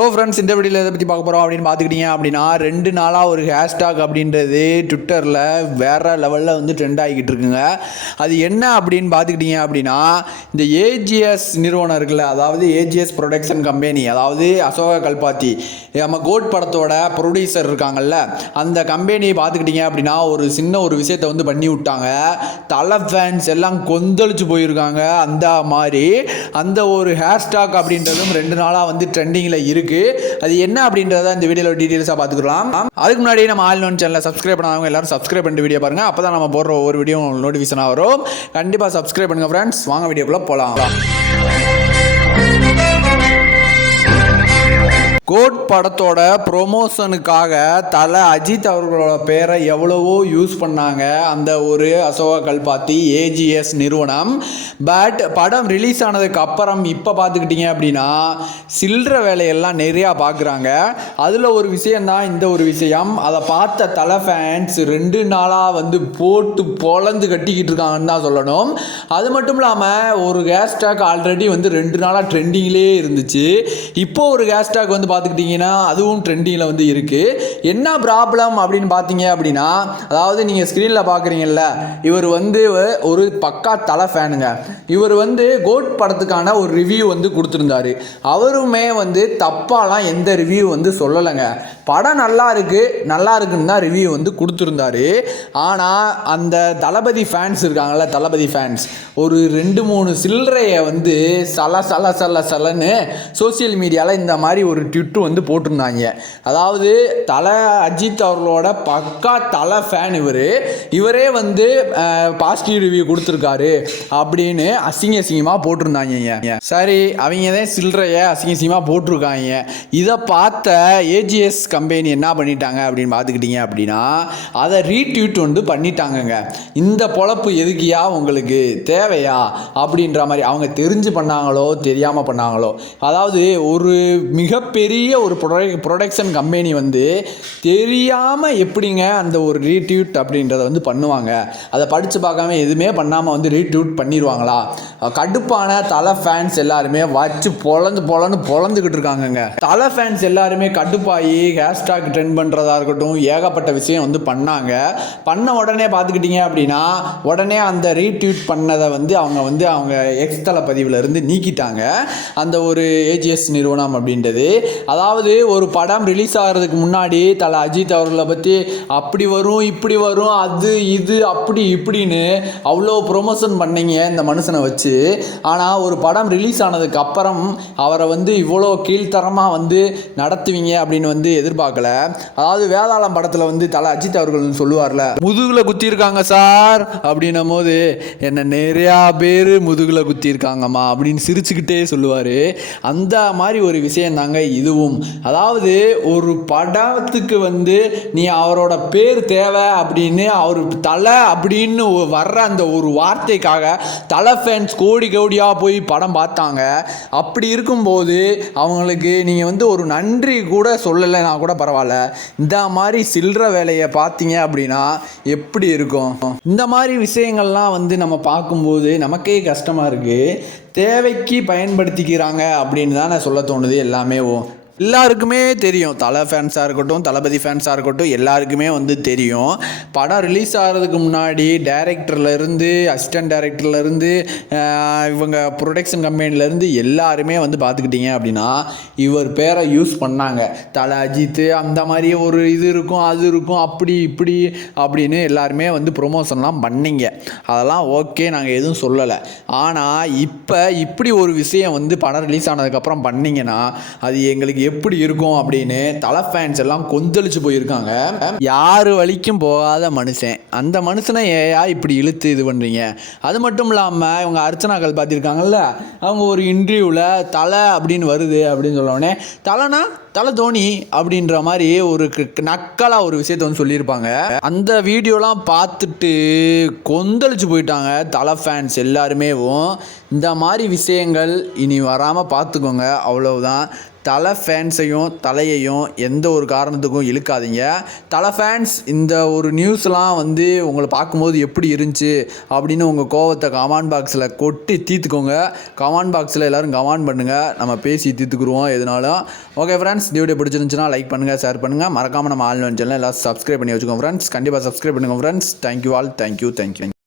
Hello friends இந்த வீடியோவில் எதை பற்றி பார்க்க போகிறோம் அப்படின்னு பார்த்துக்கிட்டீங்க அப்படின்னா ரெண்டு நாளாக ஒரு ஹேஷ்டாக் அப்படின்றது ட்விட்டரில் வேறு லெவலில் வந்து ட்ரெண்ட் ஆகிக்கிட்டு இருக்குங்க. அது என்ன அப்படின்னு பார்த்துக்கிட்டீங்க அப்படின்னா இந்த ஏஜிஎஸ் நிறுவனம் இருக்குல்ல அதாவது ஏஜிஎஸ் ப்ரொடக்ஷன் கம்பெனி அதாவது அசோக கல்பாத்தி நம்ம கோட் படத்தோட ப்ரொடியூசர் இருக்காங்கல்ல அந்த கம்பெனியை பார்த்துக்கிட்டீங்க அப்படின்னா ஒரு சின்ன ஒரு விஷயத்தை வந்து பண்ணி விட்டாங்க. தலை ஃபேன்ஸ் எல்லாம் கொந்தளிச்சு போயிருக்காங்க. அந்த மாதிரி அந்த ஒரு ஹேஷ்டாக் அப்படின்றதும் ரெண்டு நாளாக வந்து ட்ரெண்டிங்கில் இருக்குது அது என்ன அப்படின்றத இந்த வீடியோவில் டீட்டெயில்ஸாக பார்த்துக்கலாம். அதுக்கு முன்னாடி நம்ம ஆல் நோன் சேனலை சப்ஸ்கிரைப் பண்ணாதவங்க எல்லாரும் சப்ஸ்கிரைப் பண்ணிட்டு வீடியோ பாருங்கள் அப்போ தான் நம்ம போடுற ஒவ்வொரு வீடியோ நோட்டிஃபிகேஷனாக வரும். கண்டிப்பாக சப்ஸ்கிரைப் பண்ணுங்கள் ஃப்ரெண்ட்ஸ் வாங்க வீடியோக்குள்ளே போகலாம் கோட் படத்தோட ப்ரொமோஷனுக்காக தலை அஜித் அவர்களோட பேரை எவ்வளவோ யூஸ் பண்ணாங்க. அந்த ஒரு அசோகா கல்பாத்தி ஏஜிஎஸ் நிறுவனம். பட் படம் ரிலீஸ் ஆனதுக்கு அப்புறம் இப்போ பார்த்துக்கிட்டிங்க அப்படின்னா சில்லற வேலையெல்லாம் நிறையா பார்க்குறாங்க. அதில் ஒரு விஷயந்தான் இந்த ஒரு விஷயம். அதை பார்த்த தலை ஃபேன்ஸ் ரெண்டு நாளாக வந்து போட்டு பொழந்து கட்டிக்கிட்டு இருக்காங்கன்னு தான் சொல்லணும். அது மட்டும் இல்லாமல் ஒரு கேஸ்டாக் ஆல்ரெடி வந்து ரெண்டு நாளாக ட்ரெண்டிங்லேயே இருந்துச்சு. இப்போ ஒரு கேஸ்டாக் வந்து பார்த்துக்கிட்டிங்கன்னா அதுவும் ட்ரெண்டிங்கில் வந்து இருக்குது என்ன ப்ராப்ளம் அப்படின்னு பார்த்தீங்க அப்படின்னா அதாவது நீங்கள் ஸ்க்ரீனில் பார்க்குறீங்கல்ல இவர் வந்து ஒரு பக்கா தலை ஃபேனுங்க இவர் வந்து கோட் படத்துக்கான ஒரு ரிவ்யூ வந்து கொடுத்துருந்தாரு. அவருமே வந்து தப்பாலாம் எந்த ரிவ்யூ வந்து சொல்லலைங்க. படம் நல்லா இருக்குது நல்லா இருக்குன்னு தான் ரிவ்யூ வந்து கொடுத்துருந்தாரு. ஆனால் அந்த தளபதி ஃபேன்ஸ் இருக்காங்கல்ல தளபதி ஃபேன்ஸ் ஒரு ரெண்டு மூணு சில்லறையை வந்து சல சல சல சலன்னு சோசியல் மீடியாவில் இந்த மாதிரி ஒரு ட்விட்டு வந்து போட்டிருந்தாங்க. அதாவது தலை அஜித் அவர்களோட பக்கா தலை ஃபேன் இவர். இவரே வந்து பாசிட்டிவ் ரிவ்யூ கொடுத்துருக்காரு அப்படின்னு அசிங்க அசிங்கமாக போட்டிருந்தாங்க சரி அவங்க தான் சில்லறைய அசிங்க அசிங்கமாக போட்டிருக்காங்க. இதை பார்த்த ஏஜிஎஸ் கம்பெனி என்ன பண்ணிட்டாங்க அப்படின்னு பார்த்துக்கிட்டீங்க அப்படின்னா அதை ரீட்வீட் வந்து பண்ணிட்டாங்கங்க. இந்த பொழப்பு எதுக்கியா உங்களுக்கு? தேவையா? அப்படின்ற மாதிரி அவங்க தெரிஞ்சு பண்ணாங்களோ தெரியாமல் பண்ணாங்களோ? அதாவது ஒரு மிகப்பெரிய பெரிய ஒரு ப்ரொடக்ஷன் கம்பெனி வந்து தெரியாமல் எப்படிங்க அந்த ஒரு ரீட்யூட் அப்படின்றத வந்து பண்ணுவாங்க. அதை படித்து பார்க்காம எதுவுமே பண்ணாமல் வந்து ரீட்யூட் பண்ணிடுவாங்களா கடுப்பான தலை ஃபேன்ஸ் எல்லாருமே வச்சு பொழந்து பொழந்து பொழந்துக்கிட்டு இருக்காங்கங்க. தலை ஃபேன்ஸ் எல்லாருமே கடுப்பாகி ஹேஷ்டாக் ட்ரெண்ட் பண்ணுறதா இருக்கட்டும் ஏகப்பட்ட விஷயம் வந்து பண்ணாங்க. பண்ண உடனே பார்த்துக்கிட்டிங்க அப்படின்னா உடனே அந்த ரீட்வீட் பண்ணதை வந்து அவங்க வந்து அவங்க எக்ஸ் தள பதிவில் இருந்து நீக்கிட்டாங்க. அந்த ஒரு ஏஜிஎஸ் நிறுவனம் அப்படின்றது. அதாவது ஒரு படம் ரிலீஸ் ஆகிறதுக்கு முன்னாடி தலை அஜித் அவர்களை பற்றி அப்படி வரும் இப்படி வரும் அது இது அப்படி இப்படின்னு அவ்வளோ ப்ரொமோஷன் பண்ணீங்க இந்த மனுஷனை வச்சு. ஆனால் ஒரு படம் ரிலீஸ் ஆனதுக்கு அப்புறம் அவரை வந்து இவ்வளோ கீழ்த்தரமாக வந்து நடத்துவீங்க அப்படின்னு வந்து எதிர்பார்க்கல. அதாவது வேதாளம் படத்தில் வந்து தலை அஜித் அவர்கள் சொல்லுவார்ல முதுகில் குத்திருக்காங்க சார் அப்படின்னும் போது என்ன நிறையா பேர் முதுகில் குத்திருக்காங்கம்மா அப்படின்னு சிரிச்சுக்கிட்டே சொல்லுவார். அந்த மாதிரி ஒரு விஷயம் தாங்க இது இதுவும் அதாவது ஒரு படத்துக்கு வந்து நீ அவரோட பேர் தேவை அப்படின்னு அவர் தலை அப்படின்னு வர்ற அந்த ஒரு வார்த்தைக்காக தலை ஃபேன்ஸ் கோடி கோடியாக போய் படம் பார்த்தாங்க. அப்படி இருக்கும்போது அவங்களுக்கு நீங்கள் வந்து ஒரு நன்றி கூட சொல்லலைன்னா கூட பரவாயில்ல. இந்த மாதிரி சில்லற வேலையை பார்த்தீங்க அப்படின்னா எப்படி இருக்கும்? இந்த மாதிரி விஷயங்கள்லாம் வந்து நம்ம பார்க்கும்போது நமக்கே கஷ்டமாக இருக்குது தேவைக்கு பயன்படுத்திக்கிறாங்க அப்படின்னு தான் நான் சொல்ல தோணுது எல்லாமே. எல்லாருக்குமே தெரியும். தலை ஃபேன்ஸாக இருக்கட்டும் தளபதி ஃபேன்ஸாக இருக்கட்டும் எல்லாருக்குமே வந்து தெரியும். படம் ரிலீஸ் ஆகிறதுக்கு முன்னாடி டேரக்டர்லேருந்து அசிஸ்டன்ட் டேரக்டர்லேருந்து இவங்க ப்ரொடக்ஷன் கம்பெனிலேருந்து எல்லாருமே வந்து பார்த்துக்கிட்டிங்க அப்படின்னா இவர் பேரை யூஸ் பண்ணாங்க. தலை அஜித்து அந்த மாதிரி ஒரு இது இருக்கும் அது இருக்கும் அப்படி இப்படி அப்படின்னு எல்லாருமே வந்து ப்ரொமோஷன்லாம் பண்ணிங்க. அதெல்லாம் ஓகே நாங்கள் எதுவும் சொல்லலை. ஆனால் இப்போ இப்படி ஒரு விஷயம் வந்து படம் ரிலீஸ் ஆனதுக்கப்புறம் பண்ணிங்கன்னா அது எங்களுக்கு எப்படி இருக்கும் அப்படின்னு தலை ஃபேன்ஸ் எல்லாம் கொந்தளிச்சு போயிருக்காங்க. யார் வழிக்கும் போகாத மனுஷன். அந்த மனுஷனை ஏயா இப்படி இழுத்து இது பண்ணுறீங்க அது மட்டும் இல்லாமல் இவங்க அர்ச்சனாக்கள் பார்த்திருக்காங்கல்ல அவங்க ஒரு இன்டர்வியூவில் தலை அப்படின்னு வருது அப்படின்னு சொன்னோடனே தலைனா? தலை தோனி அப்படின்ற மாதிரி ஒரு நக்கலாக ஒரு விஷயத்த வந்து சொல்லியிருப்பாங்க. அந்த வீடியோலாம் பார்த்துட்டு கொந்தளிச்சு போயிட்டாங்க தலை ஃபேன்ஸ் எல்லாருமேவும். இந்த மாதிரி விஷயங்கள் இனி வராமல் பார்த்துக்கோங்க. அவ்வளவுதான். தலை ஃபேன்ஸையும் தலையையும் எந்த ஒரு காரணத்துக்கும் இழுக்காதீங்க. தலை ஃபேன்ஸ் இந்த ஒரு நியூஸ்லாம் வந்து உங்களை பார்க்கும்போது எப்படி இருந்துச்சு அப்படின்னு உங்கள் கோவத்தை கமெண்ட் பாக்ஸில் கொட்டி தீர்த்துக்கோங்க. கமெண்ட் பாக்ஸில் எல்லோரும் கமெண்ட் பண்ணுங்கள் நம்ம பேசி தீர்த்துக்குருவோம் எதுனாலும். ஓகே ஃப்ரெண்ட்ஸ் இந்த வீடியோ பிடிச்சிருந்துச்சுன்னா லைக் பண்ணுங்கள் ஷேர் பண்ணுங்கள் மறக்காமல் நம்ம ஆன்லைன் சேனல் எல்லாம் சப்ஸ்கிரைப் பண்ணி வச்சுக்கோங்க ஃப்ரெண்ட்ஸ் கண்டிப்பாக சப்ஸ்கிரைப் பண்ணுங்கள் friends thank you all thank you thank you